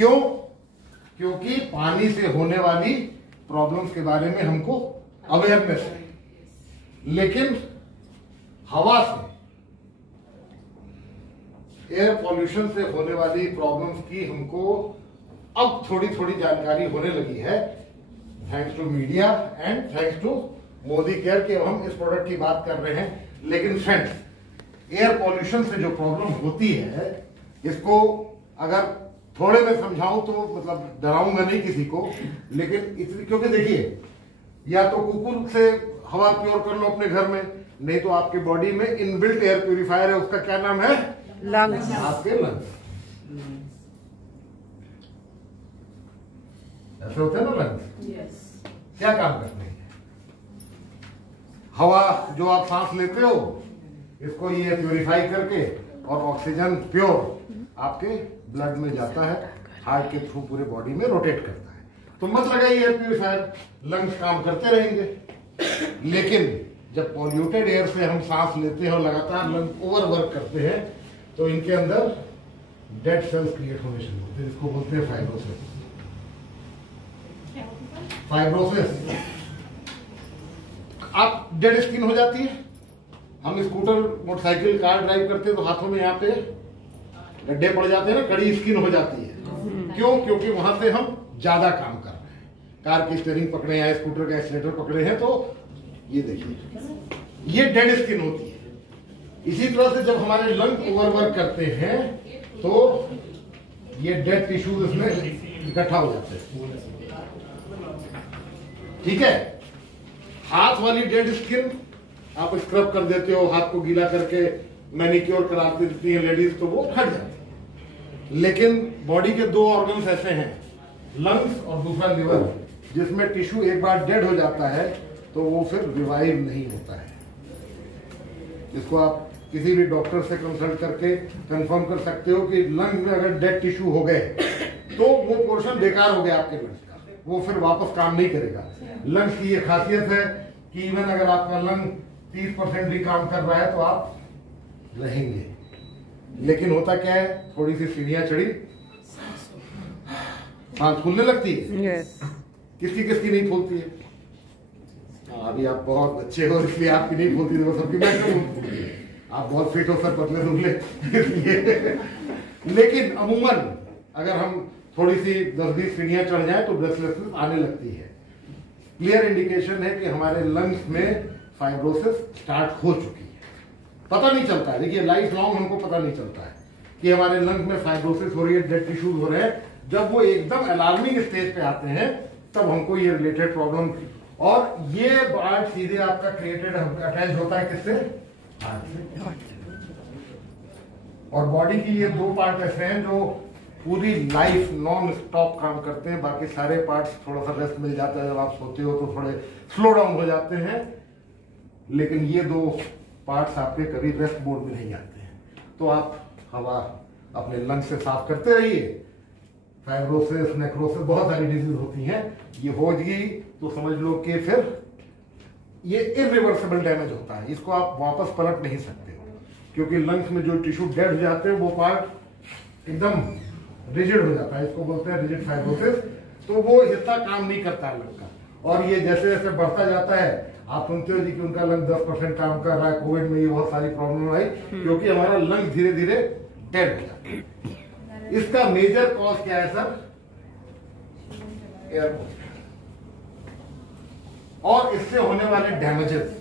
क्यों? क्योंकि पानी से होने वाली प्रॉब्लम्स के बारे में हमको अवेयरनेस है, लेकिन हवा से, एयर पॉल्यूशन से होने वाली प्रॉब्लम्स की हमको अब थोड़ी थोड़ी जानकारी होने लगी है, thanks to media and thanks to Modi care के हम इस प्रोडक्ट की बात कर रहे हैं। लेकिन फ्रेंड्स, एयर पॉल्यूशन से जो प्रॉब्लम होती है, इसको अगर थोड़े में समझाऊं तो मतलब डराऊंगा नहीं किसी को, लेकिन इतनी, क्योंकि देखिए, या तो कुकुर से हवा प्योर कर लो अपने घर में, नहीं तो आपके बॉडी में इनबिल्ट एयर प्यूरिफायर है, उसका क्या नाम है? लंग्स। आपके लंग्स ऐसे होते हैं ना लंग्स। yes. क्या काम करते हैं? हवा जो आप सांस लेते हो, इसको ये प्यूरिफाई करके और ऑक्सीजन प्योर आपके ब्लड में जाता है, हार्ट के थ्रू पूरे बॉडी में रोटेट करता है। तो मत लगाइए एयर प्यूरिफायर, लंग्स काम करते रहेंगे। लेकिन जब पॉल्यूटेड एयर से हम सांस लेते हैं और लगातार लंग ओवर वर्क करते हैं, तो इनके अंदर डेड सेल्स क्रिएट होने शुरू होते हैं, जिसको बोलते हैं फाइब्रोसिस। फाइब्रोसिस, आप डेड स्किन हो जाती है। हम स्कूटर, मोटरसाइकिल, कार ड्राइव करते हैं तो हाथों में यहाँ पे गड्ढे पड़ जाते हैं ना, कड़ी स्किन हो जाती है। क्यों? क्योंकि वहां से हम ज्यादा काम कर रहे हैं, कार की स्टीयरिंग पकड़े हैं, स्कूटर का एक्सीलेटर पकड़े हैं, तो ये देखिए, ये डेड स्किन होती है। इसी तरह से जब हमारे लंग ओवरवर्क करते हैं तो ये डेड टिश्यूज इसमें इकट्ठा हो जाते हैं। ठीक है, हाथ वाली डेड स्किन आप स्क्रब कर देते हो, हाथ को गीला करके मैनिक्योर करा देती है लेडीज, तो वो हट जाती है। लेकिन बॉडी के दो ऑर्गन्स ऐसे हैं, लंग्स और दूसरा लिवर, जिसमें टिश्यू एक बार डेड हो जाता है तो वो फिर रिवाइव नहीं होता है। इसको आप किसी भी डॉक्टर से कंसल्ट करके कंफर्म कर सकते हो कि लंग में अगर डेड टिश्यू हो गए तो वो पोर्शन बेकार हो गया आपके लंग्स का, वो फिर वापस काम नहीं करेगा। लंग्स की ये खासियत है कि इवन अगर आपका लंग 30% भी काम कर रहा है तो आप रहेंगे। लेकिन होता क्या है, थोड़ी सी सीढ़ियां चढ़ी, सांस फूलने लगती है। किसकी किसकी नहीं फूलती है? अभी आप बहुत अच्छे हो इसलिए आपकी नहीं फूलती, तो सबकी फूलती है। आप बहुत फिट हो सर, पतले दुबले। लेकिन अमूमन अगर हम थोड़ी सी 10-20 सीढ़ियां चढ़ जाए तो ब्रेथलेसनेस आने लगती है। क्लियर इंडिकेशन है कि हमारे लंग्स में फाइब्रोसिस स्टार्ट हो चुकी है। पता नहीं चलता है, देखिए लाइफ लॉन्ग हमको पता नहीं चलता है कि हमारे लंग्स में फाइब्रोसिस हो रही है, डेड टिश्यूज हो रहे हैं। जब वो एकदम अलार्मिंग स्टेज पे आते हैं तब हमको ये रिलेटेड प्रॉब्लम, और ये पार्ट सीधे आपका क्रिएटेड अटैच होता है किससे? हार्ट से। और बॉडी की ये दो पार्ट ऐसे हैं जो पूरी लाइफ नॉन स्टॉप काम करते हैं, बाकी सारे पार्ट्स थोड़ा सा रेस्ट मिल जाता है, जब आप सोते हो तो थोड़े स्लो डाउन हो जाते हैं, लेकिन ये दो पार्ट्स आपके कभी रेस्ट मोड में नहीं आते हैं। तो आप हवा अपने लंग से साफ करते रहिए। फाइब्रोसिस, नेक्रोसिस, बहुत सारी डिजीज होती हैं, ये हो गई तो समझ लो कि फिर ये इरिवर्सिबल डैमेज होता है, इसको आप वापस पलट नहीं सकते हो, क्योंकि लंग्स में जो टिश्यू डेड हो जाते हैं वो पार्ट एकदम रिजिड हो जाता है, इसको बोलते हैं रिजिड फाइब्रोसिस। तो वो हिस्सा काम नहीं करता है लंग का, और ये जैसे जैसे बढ़ता जाता है, आप सुनते हो जी कि उनका लंग 10% काम कर रहा है। कोविड में ये बहुत सारी प्रॉब्लम आई क्योंकि हमारा लंग धीरे धीरे डेड हो जाता है। इसका मेजर कॉज क्या है सर? एयर पॉल्यूशन और इससे होने वाले डैमेजेस।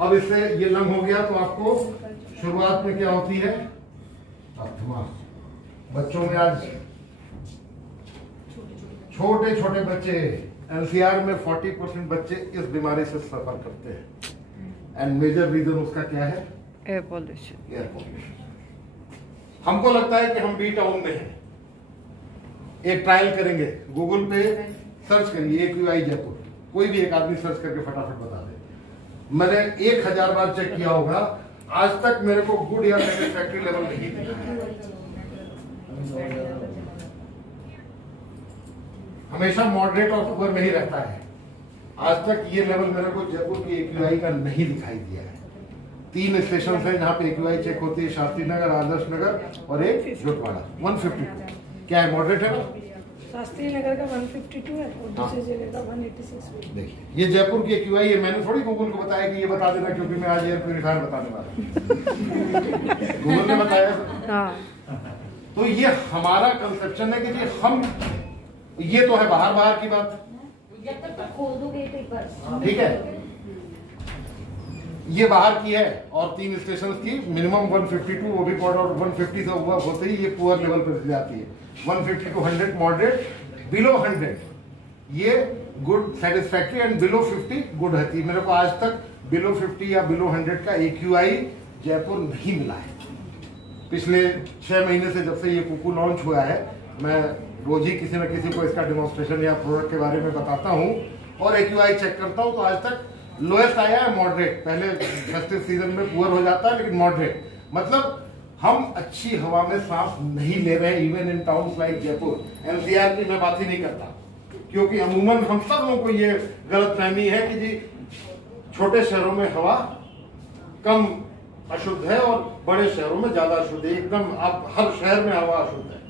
अब इससे ये लंग हो गया तो आपको शुरुआत में क्या होती है? अस्थमा। बच्चों में आज छोटे छोटे बच्चे, एनसीआर में 40% बच्चे इस बीमारी से सफर करते हैं। एंड मेजर रीजन उसका क्या है? Air pollution. Air pollution. हमको लगता है कि हम बी टाउन में हैं। एक ट्रायल करेंगे, गूगल पे सर्च करिए AQI जयपुर, कोई भी एक आदमी सर्च करके फटाफट बता दे। मैंने 1000 बार चेक किया होगा, आज तक मेरे को गुड या सेटिस्फैक्टरी लेवल नहीं दिखा। हमेशा मॉडरेट और ऊपर में ही रहता है। आज तक ये लेवल मेरे को जयपुर की AQI का नहीं दिखाई दिया है। 3 स्टेशन है जहाँ पे AQI चेक होती है, शास्त्री नगर, आदर्श नगर और एक जोटवाड़ा 152। क्या है, मॉडरेट है ना? शास्त्री नगर का 152 है और दूसरी जगह का 186 है। देखिए ये जयपुर की एक्यूआई है, मैंने थोड़ी गूगल को बताया कि ये बता देना क्योंकि मैं आज एयर प्यूरिफायर बताने वाला हूं। गूगल ने बताया। हाँ। तो ये हमारा कंसेप्शन है कि जी हम, ये तो है बाहर की बात, ठीक है, ये बाहर की है और 3 स्टेशन की मिनिमम 152, वो भी पॉड और 150 से ऊपर होते ही ये पुअर लेवल पर चली जाती है। 150 to 100 मॉडरेट, बिलो 100 ये good satisfactory and below 50 good रहती है। मेरे को आज तक बिलो 50 या बिलो 100 का AQI जयपुर नहीं मिला है। पिछले 6 महीने से जब से ये कुकू लॉन्च हुआ है, मैं रोज ही किसी न किसी को इसका डेमोन्स्ट्रेशन या प्रोडक्ट के बारे में बताता हूँ और AQI चेक करता हूँ, तो आज तक लोएस्ट आया है मॉडरेट। पहले फेस्टिव सीजन में पुअर हो जाता है, लेकिन मॉडरेट मतलब हम अच्छी हवा में सांस नहीं ले रहे हैं, even in towns like Jaipur. NCR की मैं बात ही नहीं करता, क्योंकि अमूमन हम सब लोगों को ये गलतफहमी है कि जी छोटे शहरों में हवा कम अशुद्ध है और बड़े शहरों में ज्यादा अशुद्ध है। एकदम अब हर शहर में हवा अशुद्ध है,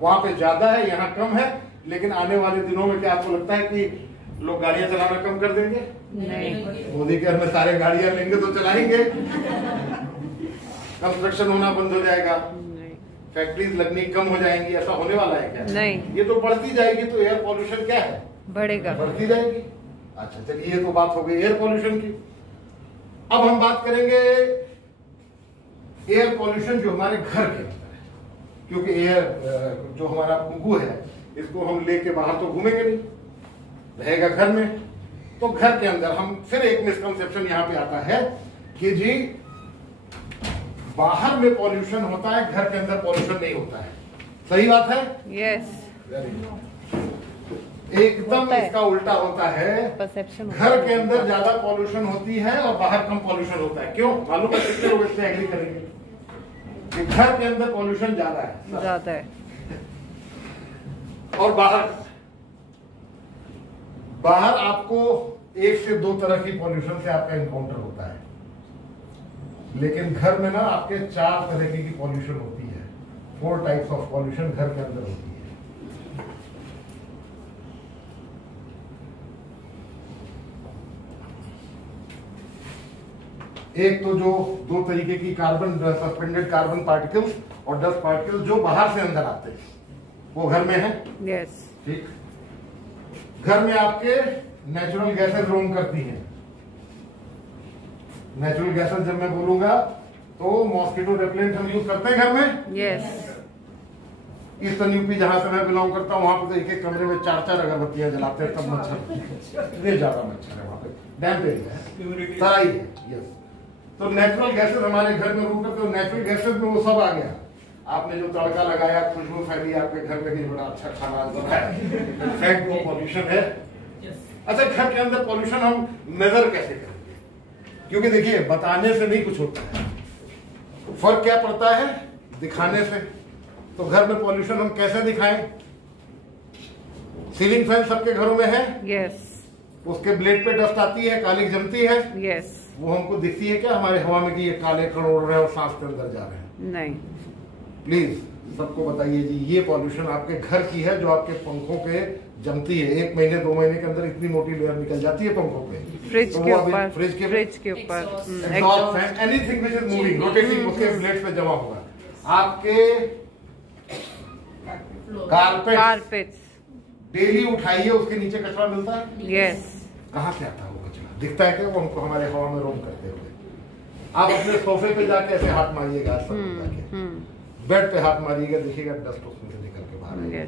वहां पे ज्यादा है, यहाँ कम है। लेकिन आने वाले दिनों में क्या आपको लगता है कि लोग गाड़ियां चलाना कम कर देंगे? नहीं। मोदी के घर में सारे गाड़ियां लेंगे तो चलाएंगे। कंस्ट्रक्शन होना बंद हो जाएगा, फैक्ट्रीज लगनी कम हो जाएंगी, ऐसा होने वाला है क्या? नहीं। ये तो बढ़ती जाएगी, तो एयर पॉल्यूशन क्या है, बढ़ेगा, बढ़ती जाएगी। अच्छा चलिए, ये तो बात हो गई एयर पॉल्यूशन की। अब हम बात करेंगे एयर पॉल्यूशन जो हमारे घर के अंदर है, क्योंकि एयर जो हमारा कुकू है इसको हम लेके बाहर तो घूमेंगे नहीं, रहेगा घर में। तो घर के अंदर हम फिर एक मिसकंसेप्शन यहाँ पे आता है कि जी बाहर में पॉल्यूशन होता है, घर के अंदर पॉल्यूशन नहीं होता है। सही बात है? यस। एकदम इसका उल्टा होता है। परसेप्शन घर के अंदर ज्यादा पॉल्यूशन होती है और बाहर कम पॉल्यूशन होता है। क्यों? मालूम है? कितने लोग इससे एग्री करेंगे कि घर के अंदर पॉल्यूशन ज्यादा है और बाहर आपको 1 से 2 तरह की पॉल्यूशन से आपका इनकाउंटर होता है, लेकिन घर में ना आपके 4 तरह की पॉल्यूशन होती है। 4 टाइप्स ऑफ पॉल्यूशन घर के अंदर होती है। एक तो जो 2 तरीके की कार्बन सस्पेंडेड कार्बन पार्टिकल्स और डस्ट पार्टिकल्स जो बाहर से अंदर आते हैं, वो घर में है। यस। ठीक। घर में आपके नेचुरल गैसेस रोम करती हैं। नेचुरल गैसेस जब मैं बोलूंगा तो मॉस्किटो रेपेलेंट हम यूज करते हैं घर में। यस। ईस्टर्न यूपी जहां से मैं बिलोंग करता हूँ, वहां पर तो एक कमरे में 4 अगरबत्तियां जलाते हैं, तब मच्छर इतने ज्यादा मच्छर है वहां पे, डैम्प एरिया है, तराई है। यस। तो नेचुरल गैसेस हमारे घर में रूम करते हो। नेचुरल गैसेस में वो सब आ गया, आपने जो तड़का लगाया, खुशबू फैली आपके घर में कि बड़ा अच्छा खाना बना है, इनफैक्ट वो पॉल्यूशन है। अच्छा, घर के अंदर पॉल्यूशन हम मेजर कैसे करेंगे? क्योंकि देखिए बताने से नहीं कुछ होता है, फर्क क्या पड़ता है? दिखाने से। तो घर में पॉल्यूशन हम कैसे दिखाएं? सीलिंग फैन सबके घरों में है। यस। उसके ब्लेड पे डस्ट आती है, कालिक जमती है। यस। वो हमको दिखती है क्या हमारे हवा में कि ये काले कण उड़ रहे हैं और सांस के अंदर जा रहे हैं? नहीं। प्लीज सबको बताइए जी, ये पॉल्यूशन आपके घर की है जो आपके पंखों पे जमती है। 1 महीने 2 महीने के अंदर इतनी मोटी लेयर निकल जाती है पंखों पे, फ्रिज तो के वो अभी ऊपर, फ्रिज के ऊपर, exhaust fan, anything which is moving, rotating, उसके ब्लेड पे जमा होगा। आपके कारपेट्स डेली उठाइए, उसके नीचे कचरा मिलता है। यस। कहाँ से आता है वो कचरा? दिखता है क्या वो हमको हमारे हवा में रोम करते हुए? आप अपने सोफे पे जाके ऐसे हाथ मारिएगा, बेड पे हाथ मारिएगा, देखिएगा डस्ट उसमें से निकल के बाहर आएगा।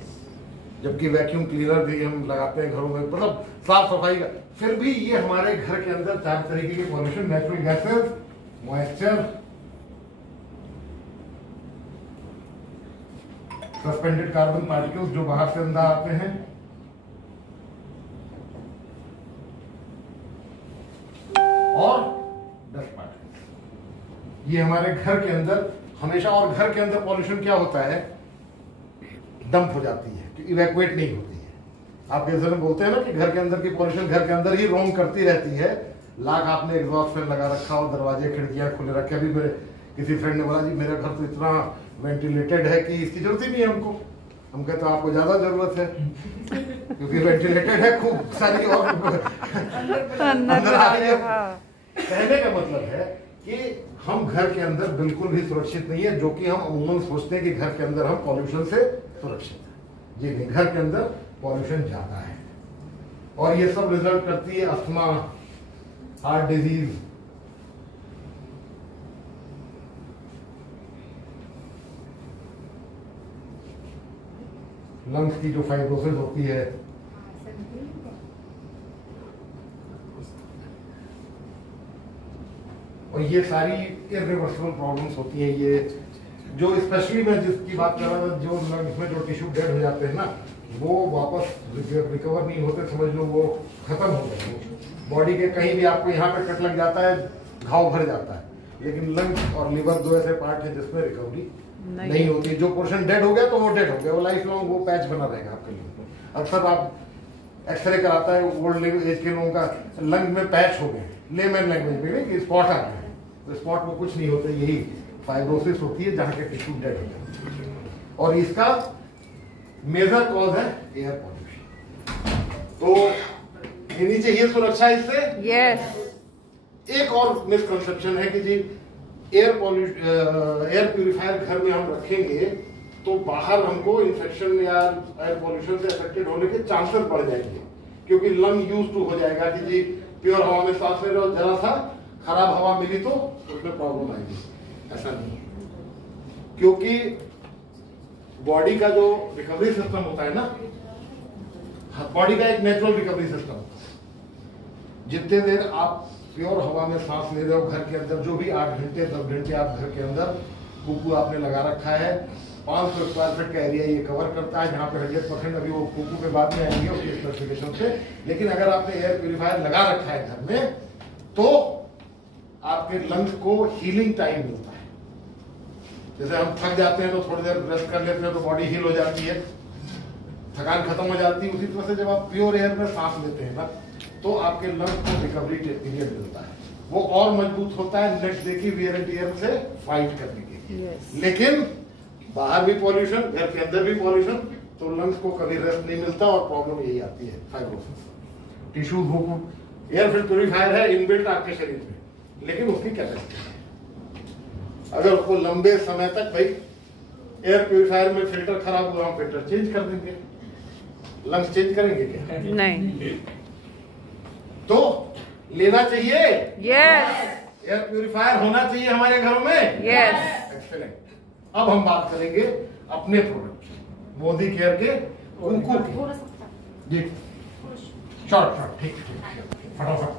जबकि वैक्यूम क्लीनर भी हम लगाते हैं घरों में, मतलब साफ सफाई का, फिर भी ये हमारे घर के अंदर 4 तरीके के pollution, natural gases, moisture, suspended carbon particles जो बाहर से अंदर आते हैं, और डस्ट पार्टिकल्स, ये हमारे घर के अंदर हमेशा। और घर के अंदर पॉल्यूशन क्या होता है? डंप हो जाती है, इवैक्यूएट नहीं होती है। आप जैसे बोलते हैं ना कि घर के अंदर की पॉल्यूशन घर के अंदर ही रोम करती रहती है। लाख आपने एग्जॉस्ट फैन लगा रखा हो, दरवाजे खिड़कियां खुले रखे। अभी मेरे किसी फ्रेंड ने बोला जी मेरा घर तो इतना वेंटिलेटेड है कि इसकी जरूरत ही नहीं है हमको। हम कहते हैं आपको ज्यादा जरूरत है क्योंकि वेंटिलेटेड है, खूब सारी और अंदर आ रही है। कहने का मतलब है कि हम घर के अंदर बिल्कुल भी सुरक्षित नहीं है, जो कि हम अमूमन सोचते हैं कि घर के अंदर हम पॉल्यूशन से सुरक्षित है। जी नहीं, घर के अंदर पॉल्यूशन ज्यादा है और ये सब रिजल्ट करती है अस्थमा, हार्ट डिजीज, लंग्स की जो फाइब्रोसिस होती है, और ये सारी इरिवर्सिबल प्रॉब्लम्स होती हैं। ये जो स्पेशली मैं जिसकी बात कर रहा था, जो लंग्स में जो टिश्यू डेड हो जाते हैं ना, वो वापस रिकवर नहीं होते, समझ लो वो खत्म हो गए। बॉडी के कहीं भी आपको यहाँ पे कट लग जाता है, घाव भर जाता है, लेकिन लंग्स और लिवर दो ऐसे पार्ट है जिसमें रिकवरी नहीं होती। जो पोर्शन डेड हो गया तो वो डेड हो गया, वो लाइफ लॉन्ग वो पैच बना रहेगा आपके लिए। अक्सर आप एक्सरे कराता है ओल्ड एज के लोगों का, लंग में पैच हो गए, लेमन लैंग्वेज में स्पॉट आ गए, तो स्पॉट में कुछ नहीं होता, यही फाइब्रोसिस होती है जहां के टिश्यू डेड हो जाते हैं। और इसका मेजर कॉज है एयर पॉल्यूशन। तो लेनी चाहिए सुरक्षा इससे। यस। एक और मिसकंसेप्शन है कि जी एयर प्यूरिफायर घर में हम रखेंगे तो बाहर हमको इन्फेक्शन या एयर पॉल्यूशन से अफेक्टेड होने के चांसेस बढ़ जाएंगे, क्योंकि लंग यूज टू हो जाएगा कि जी प्योर हवा में सांस ले रहे हो, जरा सा खराब हवा मिली तो उसमें प्रॉब्लम आएगी। ऐसा नहीं है, क्योंकि बॉडी का जो रिकवरी सिस्टम होता है ना, बॉडी का एक नेचुरल रिकवरी सिस्टम होता है। जितने देर आप प्योर हवा में सांस ले रहे हो घर के अंदर, जो भी 8 घंटे 10 घंटे आप घर के अंदर कुकू आपने लगा रखा है, 500 स्क्वायर फीट का एरिया ये कवर करता है, जहां पे 100% अभी वो कुकू पे बाद में आएंगे उसकी स्पेसिफिकेशन से। लेकिन अगर आपने एयर प्यूरिफायर लगा रखा है घर में, तो आपके लंग्स को हीलिंग टाइम मिलता है। जैसे हम थक जाते हैं तो थोड़ी देर रेस्ट कर लेते हैं तो बॉडी हील हो जाती है, थकान खत्म हो जाती है। उसी तरह से जब आप प्योर एयर में सांस लेते हैं ना, तो आपके लंग्स को रिकवरी पीरियड मिलता है, वो और मजबूत होता है नेक्स्ट डे की वियर एंड टियर से फाइट करने के लिए। लेकिन बाहर भी पॉल्यूशन, घर के अंदर भी पॉल्यूशन, तो लंग्स को कभी रेस्ट नहीं मिलता और प्रॉब्लम यही आती है, fibrosis. Tissue air filter purifier है इनबिल्ट आपके शरीर में, लेकिन उसकी कैपेसिटी है। अगर उसको लंबे समय तक, भाई एयर प्यूरिफायर में फिल्टर खराब हुआ, हम फिल्टर चेंज कर देंगे, लंग्स चेंज करेंगे क्या? नहीं। तो लेना चाहिए। यस। एयर प्यूरिफायर होना चाहिए हमारे घरों में। यस। एक्सीलेंट। अब हम बात करेंगे अपने प्रोडक्ट की, मोदी केयर के कुकू की। जी शॉर्ट ठीक फटाफट।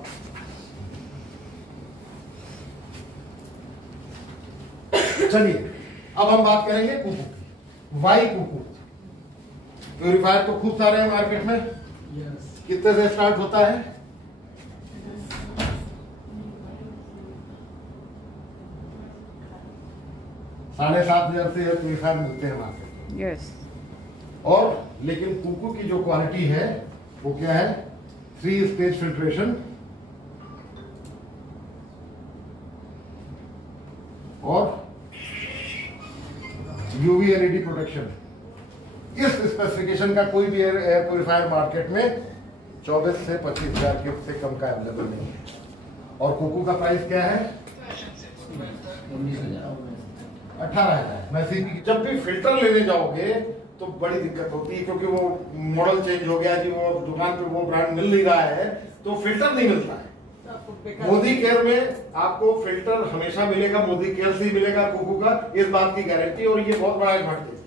चलिए अब हम बात करेंगे कुकू की। वाई कुकू प्यूरिफायर तो खूब सारे हैं मार्केट में। कितने से स्टार्ट होता है? $7,500 से एयर प्यूरिफायर मिलते हैं मार्केट में। यस। और लेकिन कुकू की जो क्वालिटी है वो क्या है? 3 स्टेज फिल्ट्रेशन और यूवी एलईडी प्रोटेक्शन। इस स्पेसिफिकेशन का कोई भी एयर प्यूरिफायर मार्केट में 24 से 25,000 के से कम का अवेलेबल नहीं है। और कुकू का प्राइस क्या है? 18,000। वैसे जब भी फिल्टर लेने जाओगे तो बड़ी दिक्कत होती है, क्योंकि वो मॉडल चेंज हो गया जी, वो दुकान पे वो ब्रांड मिल नहीं रहा है तो फिल्टर नहीं मिलता है। मोदी केयर में आपको फिल्टर हमेशा मिलेगा, मोदी केयर से ही मिलेगा कुकू का, इस बात की गारंटी। और ये बहुत बड़ा एडवांटेज,